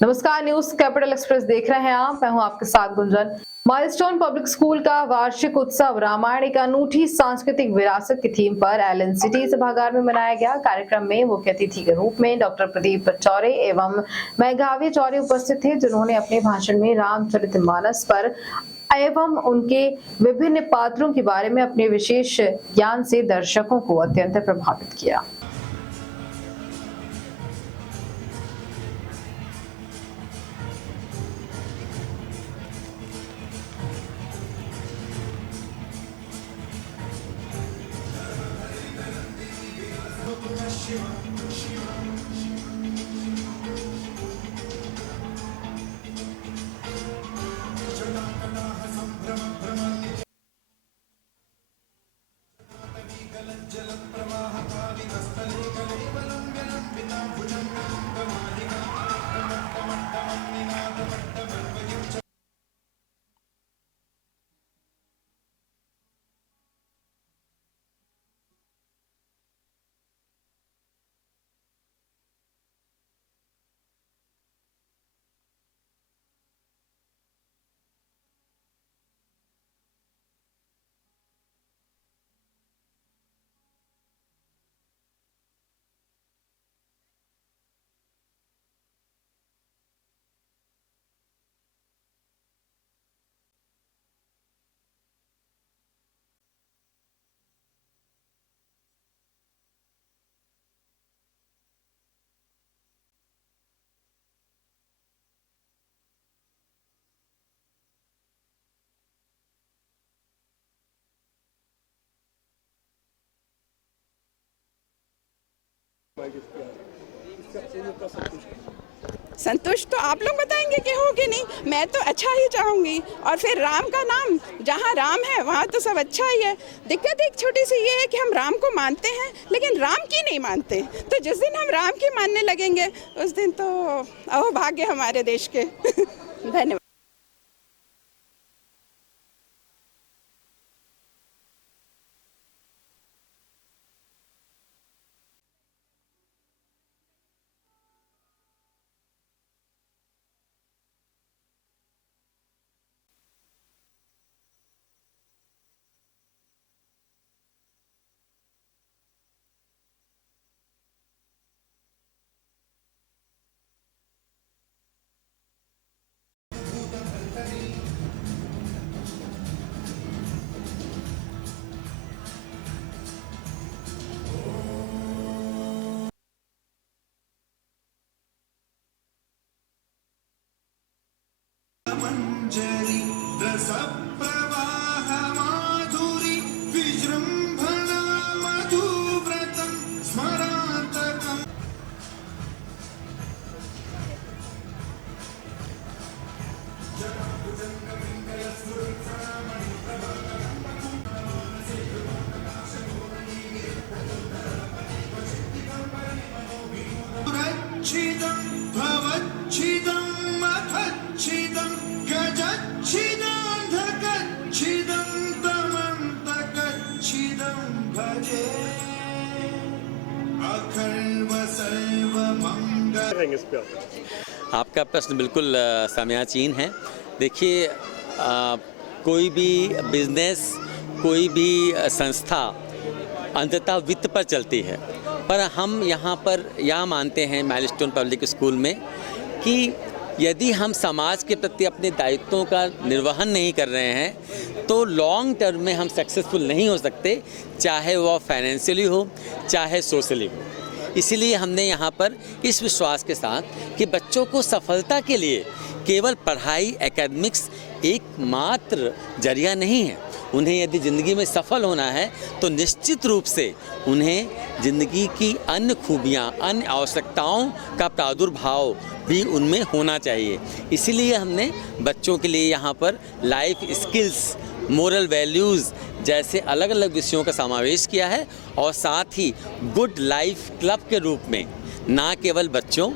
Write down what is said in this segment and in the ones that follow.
नमस्कार, news capital express देख रहे हैं आप। मैं हूं आपके साथ गुंजन। माइलस्टोन पब्लिक स्कूल का वार्षिक उत्सव रामायण एक अनूठी सांस्कृतिक विरासत की थीम पर एलन सिटी सभागार में मनाया गया। कार्यक्रम में मुख्य अतिथि के रूप में डॉक्टर प्रदीप चौरे एवं मेघावी चौरे उपस्थित थे, जिन्होंने अपने भाषण में रामचरितमानस पर एवं उनके विभिन्न पात्रों के बारे में अपने विशेष ज्ञान से दर्शकों को अत्यंत प्रभावित किया। संतुष्ट तो आप लोग बताएंगे कि हो कि नहीं। मैं तो अच्छा ही चाहूँगी। और फिर राम का नाम, जहाँ राम है वहाँ तो सब अच्छा ही है। दिक्कत एक छोटी सी ये है कि हम राम को मानते हैं लेकिन राम की नहीं मानते। तो जिस दिन हम राम की मानने लगेंगे उस दिन तो अहोभाग्य हमारे देश के। धन्यवाद। मंजरी रसप्रवाह माधुरी विजृंभणा मधुव्रतं स्मरान्तकम्। रच्छिदं भवच्छिदं मखच्छिदं गजच्छिदान्धकच्छिदं तमन्तकच्छिदं भजे अखर्व सर्वमंगल। आपका प्रश्न बिल्कुल समयाचीन है। देखिए, कोई भी बिजनेस, कोई भी संस्था अंततः वित्त पर चलती है, पर हम यहाँ पर यह मानते हैं माइलस्टोन पब्लिक स्कूल में कि यदि हम समाज के प्रति अपने दायित्वों का निर्वहन नहीं कर रहे हैं तो लॉन्ग टर्म में हम सक्सेसफुल नहीं हो सकते, चाहे वह फाइनेंशियली हो चाहे सोशली हो। इसीलिए हमने यहाँ पर इस विश्वास के साथ कि बच्चों को सफलता के लिए केवल पढ़ाई, एकेडमिक्स एकमात्र जरिया नहीं है। उन्हें यदि ज़िंदगी में सफल होना है तो निश्चित रूप से उन्हें ज़िंदगी की अन्य खूबियाँ, अन्य आवश्यकताओं का प्रादुर्भाव भी उनमें होना चाहिए। इसीलिए हमने बच्चों के लिए यहाँ पर लाइफ स्किल्स, मोरल वैल्यूज़ जैसे अलग अलग विषयों का समावेश किया है और साथ ही गुड लाइफ क्लब के रूप में ना केवल बच्चों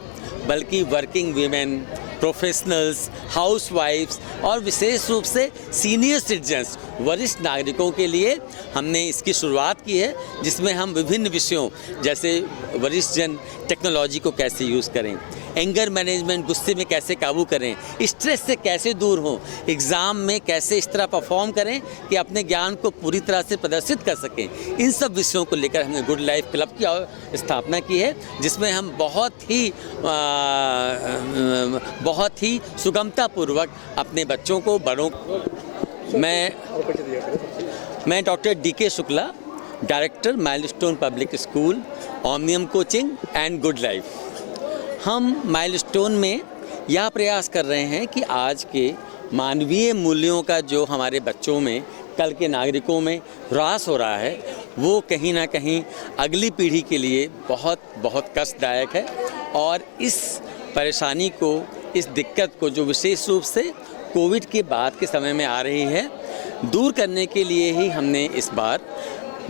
बल्कि वर्किंग वीमेन, प्रोफेशनल्स, हाउसवाइफ्स और विशेष रूप से सीनियर सिटीजन्स, वरिष्ठ नागरिकों के लिए हमने इसकी शुरुआत की है, जिसमें हम विभिन्न विषयों जैसे वरिष्ठ जन टेक्नोलॉजी को कैसे यूज़ करें, एंगर मैनेजमेंट, गुस्से में कैसे काबू करें, स्ट्रेस से कैसे दूर हों, एग्ज़ाम में कैसे इस तरह परफॉर्म करें कि अपने ज्ञान को पूरी तरह से प्रदर्शित कर सकें, इन सब विषयों को लेकर हमने गुड लाइफ क्लब की स्थापना की है, जिसमें हम बहुत ही सुगमतापूर्वक अपने बच्चों को, बड़ों को, मैं doctor DK Shukla, director milestone public school, omnium coaching and good life. हम माइलस्टोन में यह प्रयास कर रहे हैं कि आज के मानवीय मूल्यों का जो हमारे बच्चों में, कल के नागरिकों में ह्रास हो रहा है, वो कहीं ना कहीं अगली पीढ़ी के लिए बहुत बहुत कष्टदायक है। और इस परेशानी को, इस दिक्कत को जो विशेष रूप से कोविड के बाद के समय में आ रही है, दूर करने के लिए ही हमने इस बार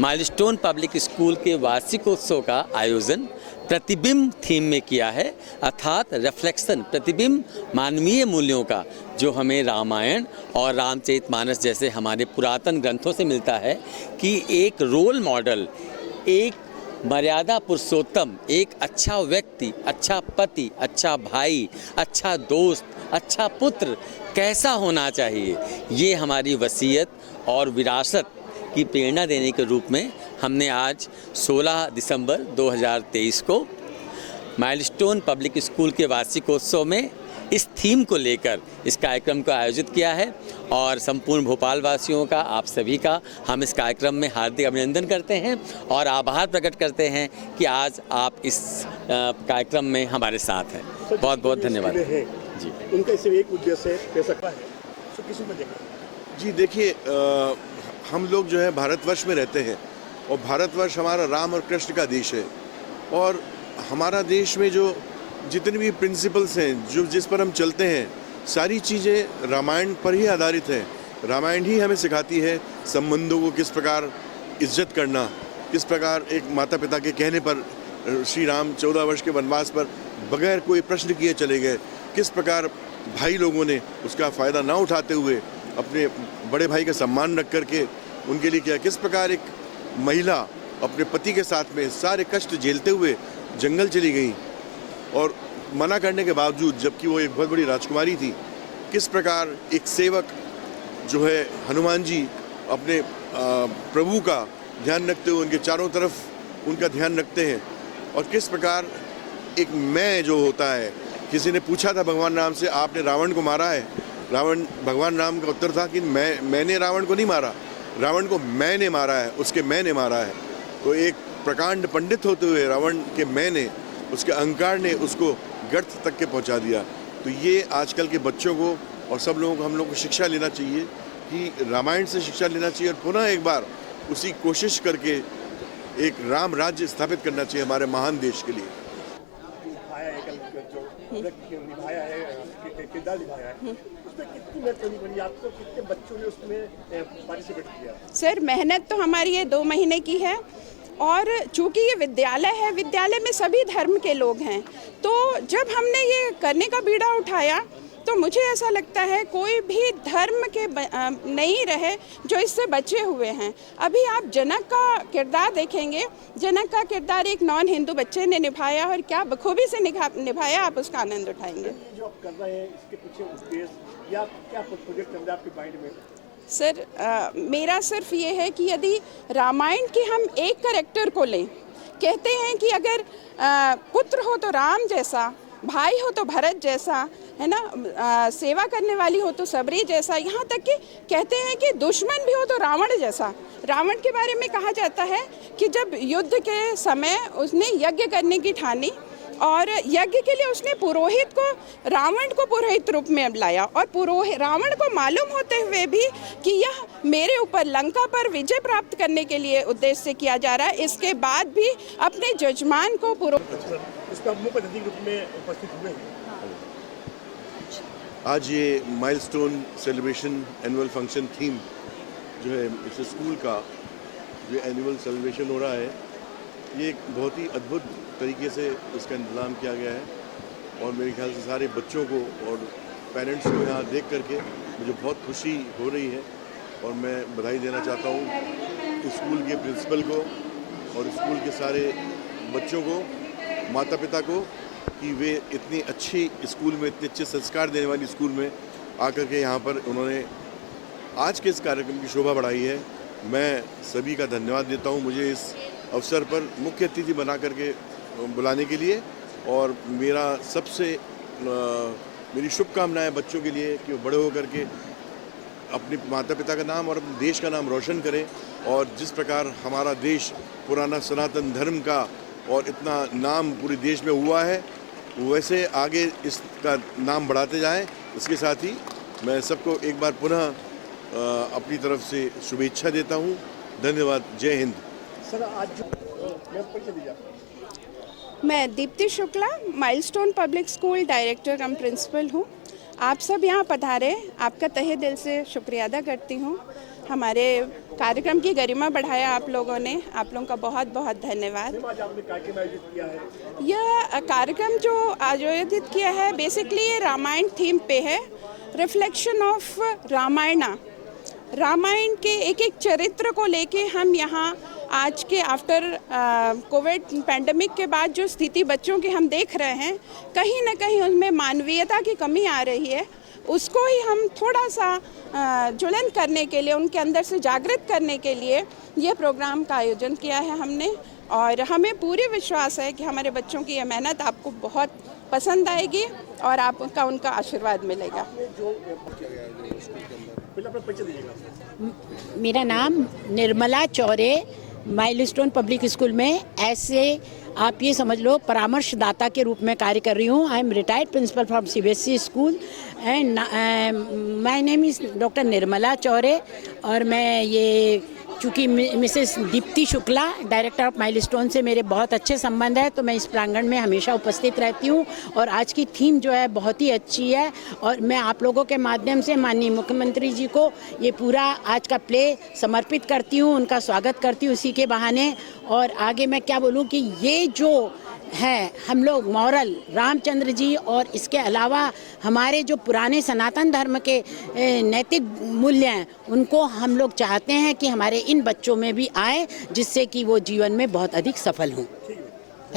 माइलस्टोन पब्लिक स्कूल के वार्षिकोत्सव का आयोजन प्रतिबिंब थीम में किया है, अर्थात रिफ्लेक्शन, प्रतिबिंब मानवीय मूल्यों का, जो हमें रामायण और रामचरितमानस जैसे हमारे पुरातन ग्रंथों से मिलता है कि एक रोल मॉडल, एक मर्यादा पुरुषोत्तम, एक अच्छा व्यक्ति, अच्छा पति, अच्छा भाई, अच्छा दोस्त, अच्छा पुत्र कैसा होना चाहिए, ये हमारी वसीयत और विरासत की प्रेरणा देने के रूप में हमने आज 16 दिसंबर 2023 को माइलस्टोन पब्लिक स्कूल के वार्षिकोत्सव में इस थीम को लेकर इस कार्यक्रम को आयोजित किया है। और संपूर्ण भोपाल वासियों का, आप सभी का हम इस कार्यक्रम में हार्दिक अभिनंदन करते हैं और आभार प्रकट करते हैं कि आज आप इस कार्यक्रम में हमारे साथ हैं। बहुत बहुत धन्यवाद जी। उनका इसे एक उद्देश्य पैसा है, तो किसी में देखा जी, देखिए हम लोग जो है भारतवर्ष में रहते हैं और भारतवर्ष हमारा राम और कृष्ण का देश है। और हमारा देश में जो जितने भी प्रिंसिपल्स हैं, जो जिस पर हम चलते हैं, सारी चीज़ें रामायण पर ही आधारित हैं। रामायण ही हमें सिखाती है संबंधों को किस प्रकार इज्जत करना, किस प्रकार एक माता पिता के कहने पर श्री राम 14 वर्ष के वनवास पर बगैर कोई प्रश्न किए चले गए, किस प्रकार भाई लोगों ने उसका फ़ायदा ना उठाते हुए अपने बड़े भाई का सम्मान रख करके उनके लिए किया, किस प्रकार एक महिला अपने पति के साथ में सारे कष्ट झेलते हुए जंगल चली गई और मना करने के बावजूद, जबकि वो एक बहुत बड़ी राजकुमारी थी, किस प्रकार एक सेवक जो है हनुमान जी अपने प्रभु का ध्यान रखते हुए उनके चारों तरफ उनका ध्यान रखते हैं। और किस प्रकार एक मैं जो होता है, किसी ने पूछा था भगवान राम से, आपने रावण को मारा है? भगवान राम का उत्तर था कि मैंने रावण को नहीं मारा, रावण को मैंने मारा है, उसके मैंने मारा है। तो एक प्रकांड पंडित होते हुए रावण के मैंने, उसके अहंकार ने उसको गर्त तक के पहुंचा दिया। तो ये आजकल के बच्चों को और सब लोगों को, हम लोग को शिक्षा लेना चाहिए कि रामायण से शिक्षा लेना चाहिए और पुनः एक बार उसी कोशिश करके एक राम राज्य स्थापित करना चाहिए हमारे महान देश के लिए। निभाया है, किरदार निभाया है, उसमें कितनी मेहनत बनी, आपको कितने बच्चों ने उसमें पार्टिसिपेट किया? सर, मेहनत तो हमारी ये 2 महीने की है और चूंकि ये विद्यालय है, विद्यालय में सभी धर्म के लोग हैं, तो जब हमने ये करने का बीड़ा उठाया तो मुझे ऐसा लगता है कोई भी धर्म के नहीं रहे जो इससे बचे हुए हैं। अभी आप जनक का किरदार देखेंगे, जनक का किरदार एक नॉन हिंदू बच्चे ने निभाया और क्या बखूबी से निभाया, आप उसका आनंद उठाएंगे। जो आप कर रहे हैं, इसके पीछे उद्देश्य या क्या प्रोजेक्ट चल रहा है आपके माइंड में? सर, मेरा सिर्फ ये है कि यदि रामायण के हम एक कैरेक्टर को लें, कहते हैं कि अगर पुत्र हो तो राम जैसा, भाई हो तो भरत जैसा, है ना, सेवा करने वाली हो तो सबरी जैसा, यहाँ तक कि कहते हैं कि दुश्मन भी हो तो रावण जैसा। रावण के बारे में कहा जाता है कि जब युद्ध के समय उसने यज्ञ करने की ठानी और यज्ञ के लिए उसने पुरोहित को, रावण को पुरोहित रूप में लाया और रावण को मालूम होते हुए भी कि यह मेरे ऊपर लंका पर विजय प्राप्त करने के लिए उद्देश्य से किया जा रहा है, इसके बाद भी अपने जजमान को इसका मुख्य अतिथि रूप में उपस्थित हुए हैं। आज ये milestone celebration annual function theme जो है इस स्कूल का जो एनुअल सेलिब्रेशन हो रहा है, ये एक बहुत ही अद्भुत तरीके से इसका इंतज़ाम किया गया है। और मेरे ख्याल से सारे बच्चों को और पेरेंट्स को यहाँ देख करके मुझे बहुत खुशी हो रही है। और मैं बधाई देना चाहता हूँ स्कूल के प्रिंसिपल को और स्कूल के सारे बच्चों को, माता पिता को, कि वे इतनी अच्छी स्कूल में, इतने अच्छे संस्कार देने वाली स्कूल में आकर के यहाँ पर उन्होंने आज के इस कार्यक्रम की शोभा बढ़ाई है। मैं सभी का धन्यवाद देता हूँ मुझे इस अवसर पर मुख्य अतिथि बना करके बुलाने के लिए। और मेरा मेरी शुभकामनाएं बच्चों के लिए कि वो बड़े होकर के अपने माता पिता का नाम और अपने देश का नाम रोशन करें। और जिस प्रकार हमारा देश पुराना सनातन धर्म का और इतना नाम पूरे देश में हुआ है, वैसे आगे इसका नाम बढ़ाते जाएं। इसके साथ ही मैं सबको एक बार पुनः अपनी तरफ से शुभेच्छा देता हूं। धन्यवाद। जय हिंद। सर आज मैं परिचय दीजिए। मैं Deepti Shukla, milestone public school director cum principal हूँ। आप सब यहाँ पधारे, आपका तहे दिल से शुक्रिया अदा करती हूँ। हमारे कार्यक्रम की गरिमा बढ़ाया आप लोगों ने, आप लोगों का बहुत बहुत धन्यवाद। आज आपने कार्यक्रम आयोजित किया है। यह कार्यक्रम जो आयोजित किया है बेसिकली ये रामायण थीम पे है, रिफ्लेक्शन ऑफ रामायणा। रामायण के एक एक चरित्र को लेके हम यहाँ आज के आफ्टर कोविड पैंडमिक के बाद जो स्थिति बच्चों की हम देख रहे हैं, कहीं ना कहीं उनमें मानवीयता की कमी आ रही है। उसको ही हम थोड़ा सा ज्वलन करने के लिए, उनके अंदर से जागृत करने के लिए ये प्रोग्राम का आयोजन किया है हमने। और हमें पूरी विश्वास है कि हमारे बच्चों की ये मेहनत आपको बहुत पसंद आएगी और आपका उनका आशीर्वाद मिलेगा। पहले अपना परिचय दीजिएगा। मेरा नाम Nirmala Chaure, milestone public school में ऐसे आप ये समझ लो परामर्शदाता के रूप में कार्य कर रही हूँ। I am retired principal from CBSE school and my name is doctor Nirmala Chaure. और मैं ये चूँकि mrs Deepti Shukla director of Milestone से मेरे बहुत अच्छे संबंध है, तो मैं इस प्रांगण में हमेशा उपस्थित रहती हूँ। और आज की थीम जो है बहुत ही अच्छी है और मैं आप लोगों के माध्यम से माननीय मुख्यमंत्री जी को ये पूरा आज का प्ले समर्पित करती हूँ, उनका स्वागत करती हूँ इसी के बहाने। और आगे मैं क्या बोलूँ कि ये जो है हम लोग मॉरल रामचंद्र जी और इसके अलावा हमारे जो पुराने सनातन धर्म के नैतिक मूल्य हैं, उनको हम लोग चाहते हैं कि हमारे इन बच्चों में भी आए, जिससे कि वो जीवन में बहुत अधिक सफल हों।